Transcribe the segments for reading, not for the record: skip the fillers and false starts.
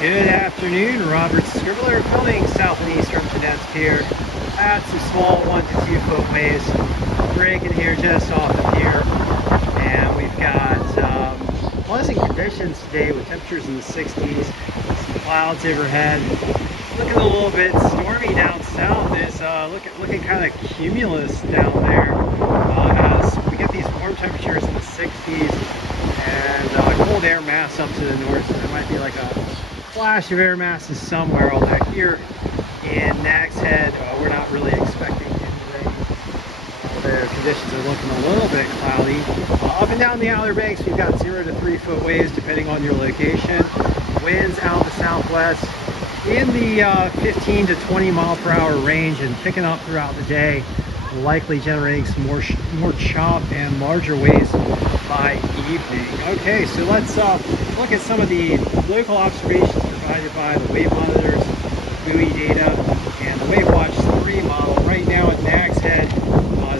Good afternoon, Robert Scribbler filming south and east from Jeanette's Pier at some small 1 to 2 foot waves breaking here just off the pier. And we've got pleasant conditions today with temperatures in the 60s, some clouds overhead. Looking a little bit stormy down south. Is looking kind of cumulus down there as we get these warm temperatures in the 60s and cold air mass up to the north. So there might be like a flash of air masses somewhere, although here in Nag's Head we're not really expecting any rain. The conditions are looking a little bit cloudy. Up and down the Outer Banks we've got 0 to 3 foot waves depending on your location. Winds out the southwest in the 15 to 20 mile per hour range and picking up throughout the day, likely generating some more chop and larger waves by evening. Okay, so let's look at some of the local observations provided by the wave monitors, buoy data, and the Wave Watch 3 model. Right now at Nag's Head,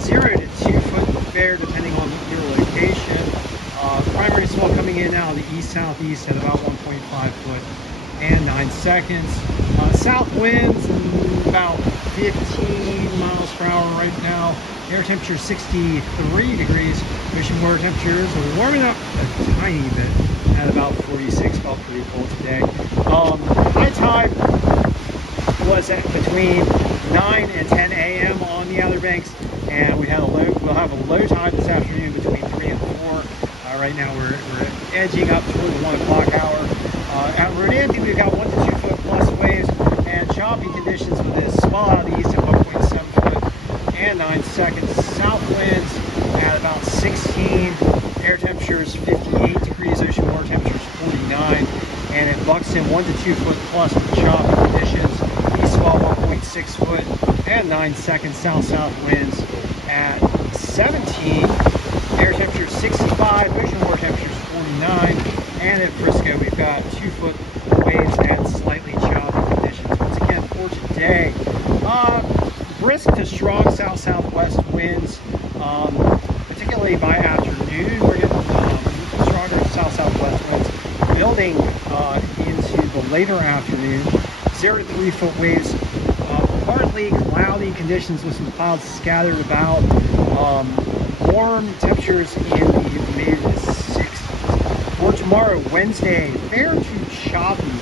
0 to 2 foot fair depending on your location. Primary swell coming in out of the east-southeast at about 1.5 foot and 9 seconds. South winds about 15 miles per hour right now. Air temperature 63 degrees. Ocean water temperatures are warming up a tiny bit at about 46. Felt pretty cold today. High tide was at between 9 and 10 a.m. on the Outer Banks, and we'll have a low tide this afternoon between 3 and 4. Right now we're edging up toward the 1 o'clock hour. At Rodanthe we've got 1 to 2 foot plus waves and choppy conditions with this swell out of the east at 1.7 foot and 9 seconds. South winds at about 16. Air temperatures 58 degrees. Ocean water temperatures 49. And at Buxton 1 to 2 foot plus with choppy conditions. East swell 1.6 foot and 9 seconds. South-south winds at 17. Air temperature 65, ocean water temperatures 49, and at Frisco we've got 2 foot waves and slightly choppy conditions. Once again for today, brisk to strong south-southwest winds, particularly by afternoon. We're getting stronger south-southwest winds building into the later afternoon. 0 to 3 foot waves, partly cloudy conditions with some clouds scattered about. Warm temperatures in the mid-60s. For tomorrow, Wednesday, fair to choppy,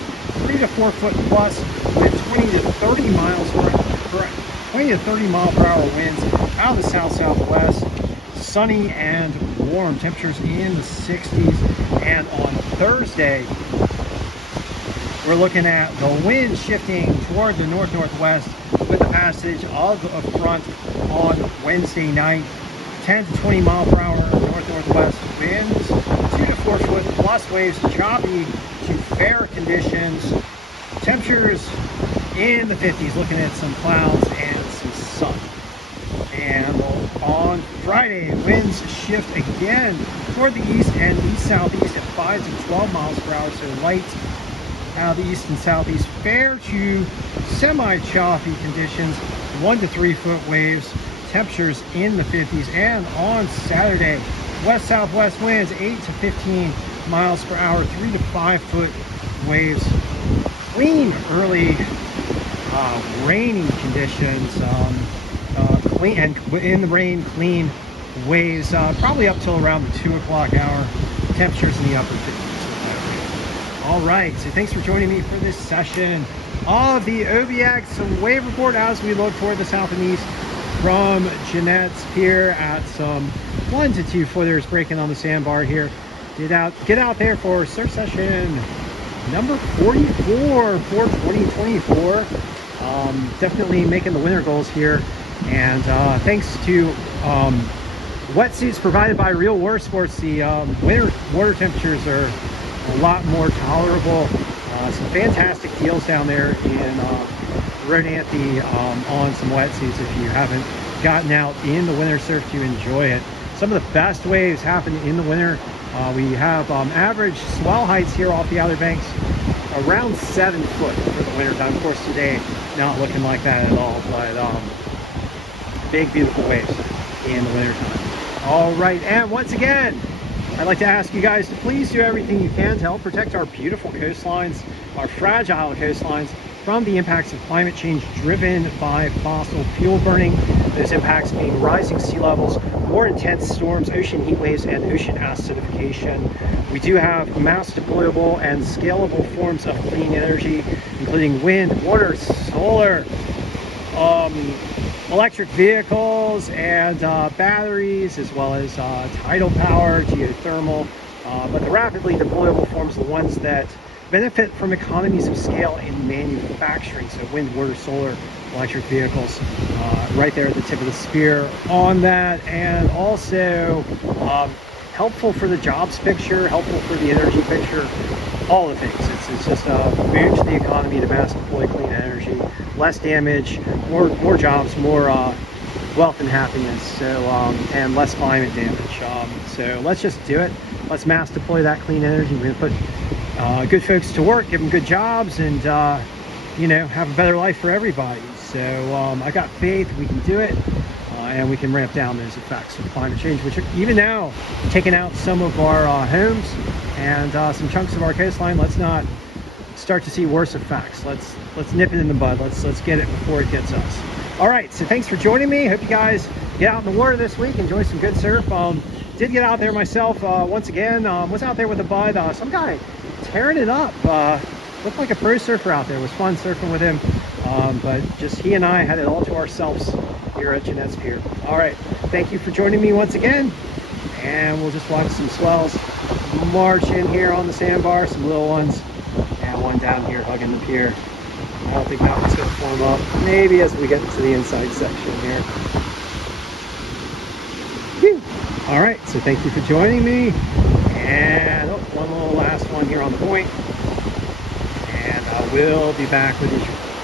3 to 4 foot plus with 20 to 30 mile per hour winds out of the south-southwest. Sunny and warm temperatures in the 60s. And on Thursday, we're looking at the wind shifting toward the north-northwest with the passage of a front on Wednesday night. 10 to 20 mile per hour north-northwest winds, 2 to 4 foot plus waves, choppy to fair conditions. Temperatures in the 50s, looking at some clouds and some sun. And on Friday, winds shift again toward the east and east-southeast at 5 to 12 miles per hour, so light out of the east and southeast. Fair to semi-choppy conditions, 1 to 3 foot waves. Temperatures in the 50s. And on Saturday, west-southwest winds 8 to 15 miles per hour, 3 to 5 foot waves. Clean early rainy conditions, clean and in the rain, clean waves, probably up till around the 2 o'clock hour. Temperatures in the upper 50s. All right, so thanks for joining me for this session of the OBX wave report as we look toward the south and east from Jeanette's Pier at some 1 to 2 footers breaking on the sandbar here. Get out there for surf session number 44 for 2024. Definitely making the winter goals here, and thanks to wetsuits provided by Real Water Sports, the winter water temperatures are a lot more tolerable. Some fantastic deals down there in Rodanthe on some wetsuits if you haven't gotten out in the winter surf to enjoy it. Some of the best waves happen in the winter. We have average swell heights here off the Outer Banks around 7 foot for the winter time. Of course today not looking like that at all, but big beautiful waves in the winter time. All right, and once again, I'd like to ask you guys to please do everything you can to help protect our beautiful coastlines, our fragile coastlines, from the impacts of climate change driven by fossil fuel burning. Those impacts being rising sea levels, more intense storms, ocean heat waves, and ocean acidification. We do have mass deployable and scalable forms of clean energy, including wind, water, solar, electric vehicles, and batteries, as well as tidal power, geothermal. But the rapidly deployable forms are the ones that benefit from economies of scale in manufacturing. So wind, water, solar, electric vehicles, right there at the tip of the spear on that. And also helpful for the jobs picture, helpful for the energy picture, all the things. It's just a boon to the economy to mass deploy clean energy, less damage, more jobs, more wealth and happiness, so and less climate damage. So let's just do it. Let's mass deploy that clean energy. We're gonna put good folks to work, give them good jobs, and you know, have a better life for everybody. So I got faith we can do it, and we can ramp down those effects of climate change, which are even now taking out some of our homes and some chunks of our coastline. Let's not start to see worse effects. Let's nip it in the bud. Let's get it before it gets us. All right, so thanks for joining me. Hope you guys get out in the water this week, enjoy some good surf. Did get out there myself once again. Was out there with a bud. Some guy tearing it up. Looked like a pro surfer out there. It was fun surfing with him. But just he and I had it all to ourselves here at Jeanette's Pier. All right, thank you for joining me once again. And we'll just watch some swells march in here on the sandbar, some little ones, and one down here hugging the pier. I don't think that one's going to form up. Maybe as we get into the inside section here. Whew. All right, so thank you for joining me. And one little last one here on the point. And I will be back with you.